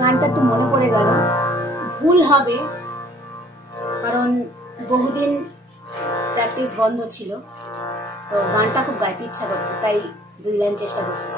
গানটা একটু মনে পড়ে গেল, ভুল হবে কারণ বহুদিন প্র্যাকটিস বন্ধ ছিল, তো গানটা খুব গাইতে ইচ্ছা করছে, তাই 2 লাইন চেষ্টা করছি।